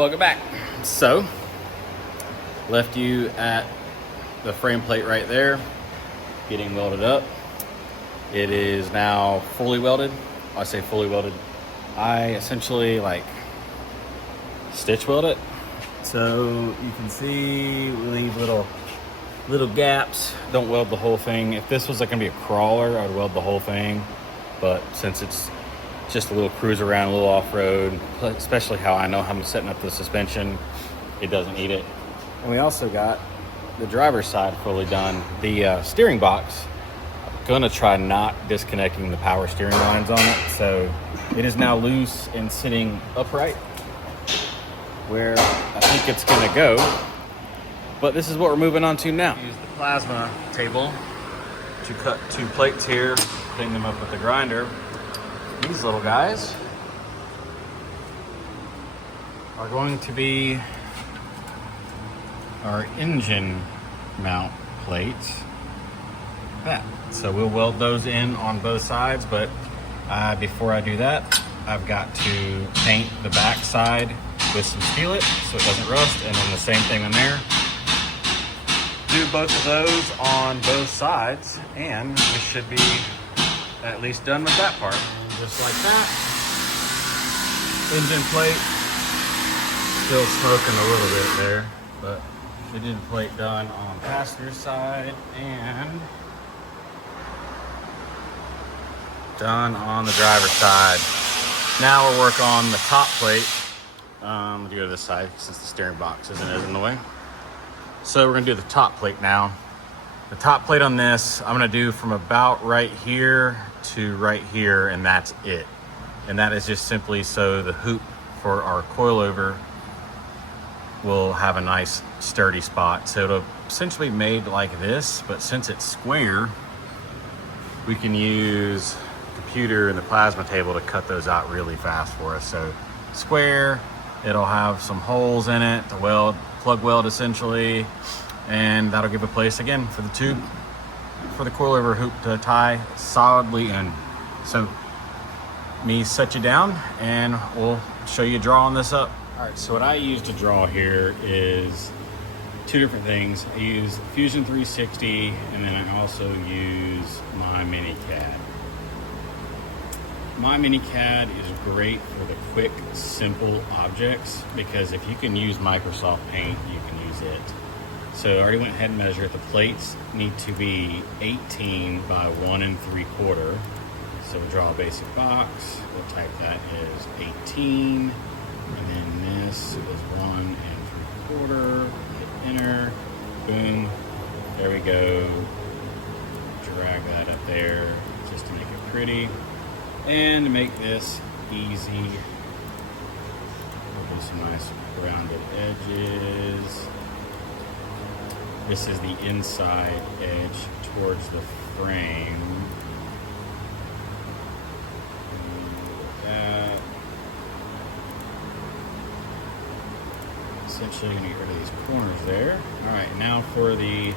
Welcome back. So, left you at the frame plate right there, getting welded up. It is now fully welded. I say fully welded. I essentially like stitch weld it. So you can see we leave little gaps. Don't weld the whole thing. If this was like gonna be a crawler, I would weld the whole thing. But since it's just a little cruise around, a little off-road, especially how I know how I'm setting up the suspension, it doesn't need it. And we also got the driver's side fully done. The steering box, I'm gonna try not disconnecting the power steering lines on it. So it is now loose and sitting upright where I think it's gonna go. But this is what we're moving on to now. Use the plasma table to cut 2 plates here, clean them up with the grinder. These little guys are going to be our engine mount plates. So we'll weld those in on both sides, but before I do that, I've got to paint the back side with some sealant so it doesn't rust, and then the same thing on there. Do both of those on both sides, and we should be at least done with that part. Just like that. Engine plate still smoking a little bit there, but engine plate done on passenger side and done on the driver's side. Now we'll work on the top plate. We'll go to this side since the steering box isn't in the way. So we're gonna do the top plate now. The top plate on this, I'm gonna do from about right here to right here, and that's it. And that is just simply so the hoop for our coilover will have a nice sturdy spot. So it'll essentially be made like this, but since it's square, we can use the computer and the plasma table to cut those out really fast for us. So square, it'll have some holes in it to weld, plug weld essentially, and that'll give a place again for the tube for the coilover hoop to tie solidly in. So me set you down and we'll show you drawing this up. All right, so what I use to draw here is 2 different things. I use Fusion 360, and then I also use my MiniCAD. My MiniCAD is great for the quick, simple objects, because if you can use Microsoft Paint, you can use it. So I already went ahead and measured. The plates need to be 18 by 1 3/4. So we'll draw a basic box. We'll type that as 18. And then this is 1 3/4. Hit enter. Boom. There we go. Drag that up there just to make it pretty. And to make this easy, we'll do some nice rounded edges. This is the inside edge towards the frame. That. Essentially gonna get rid of these corners there. All right, now for the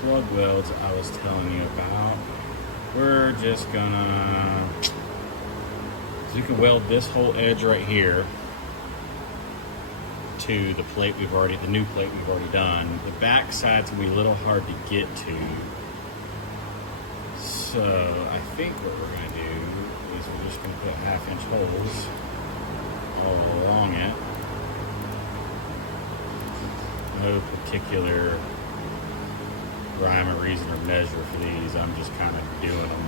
plug welds I was telling you about. We're just gonna, so you can weld this whole edge right here to the plate the new plate we've already done. The back side's gonna be a little hard to get to. So I think what we're gonna do is we're just gonna put 1/2-inch holes all along it. No particular rhyme or reason or measure for these. I'm just kind of doing them.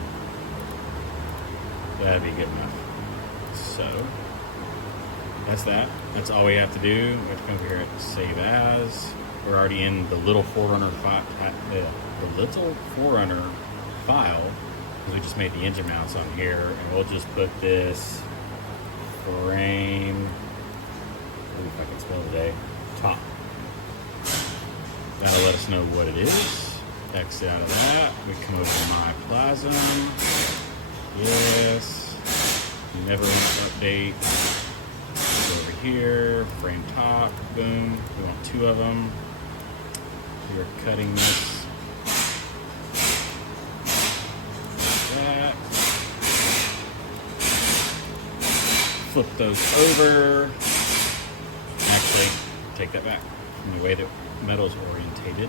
That'd be good enough. So that's that. That's all we have to do. We have to come over here and save as. We're already in the little 4Runner file. The little 4Runner file, because we just made the engine mounts on here, and we'll just put this frame. If I can spell today. Top. That'll let us know what it is. Exit out of that. We come over to my plasm. Yes. You never want to update. Go over here. Frame top. Boom. We want 2 of them. We're cutting this. Like that. Flip those over. take that back. And the way that metal is orientated,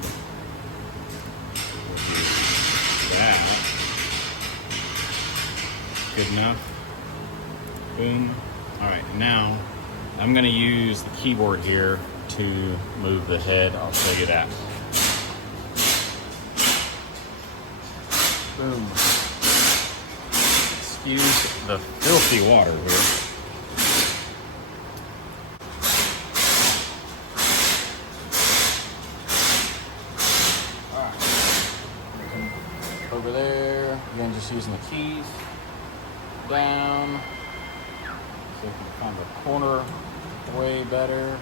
we'll do that. Good enough. Boom. All right, now I'm gonna use the keyboard here to move the head. I'll show you that. Boom. Excuse the filthy water here. All right. Over there, again, just using the keys. Down. So you can find the corner way better.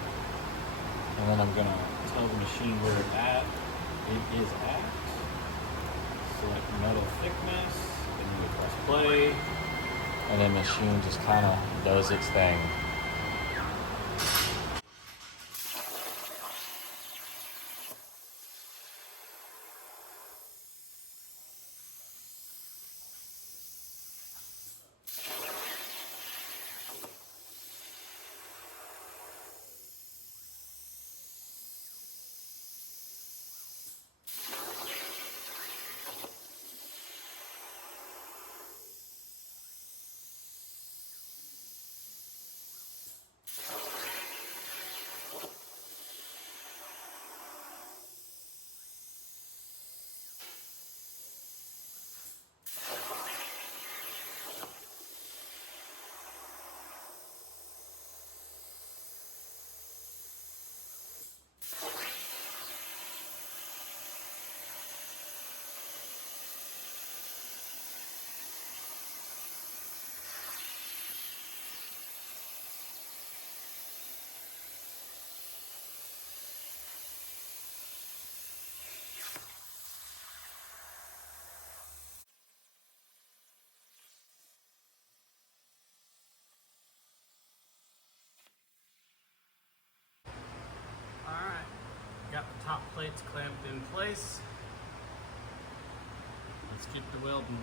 And then I'm gonna tell the machine where it's at. It is at. Select metal thickness, and then we press play, and then the machine just kind of does its thing. Got the top plates clamped in place. Let's get the welding.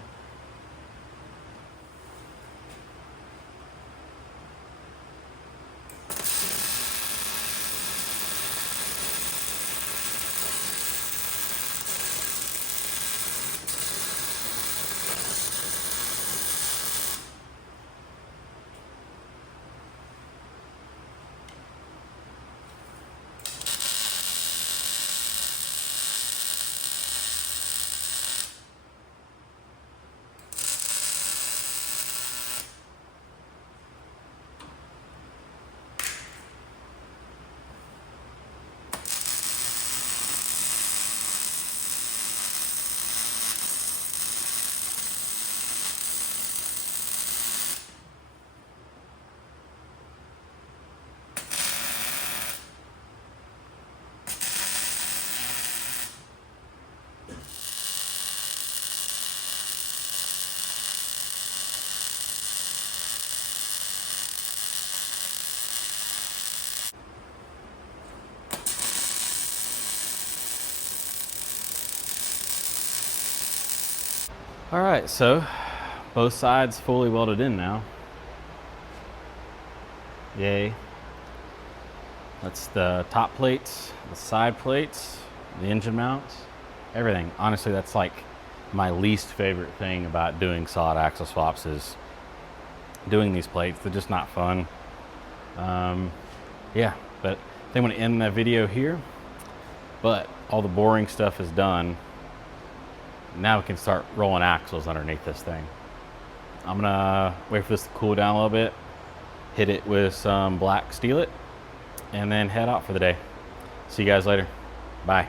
All right, so both sides fully welded in now. Yay. That's the top plates, the side plates, the engine mounts, everything. Honestly, that's like my least favorite thing about doing solid axle swaps is doing these plates. They're just not fun. Yeah, but I think I'm gonna end that video here, but all the boring stuff is done. Now we can start rolling axles underneath this thing. I'm gonna wait for this to cool down a little bit, hit it with some black steel it, and then head out for the day. See you guys later. Bye.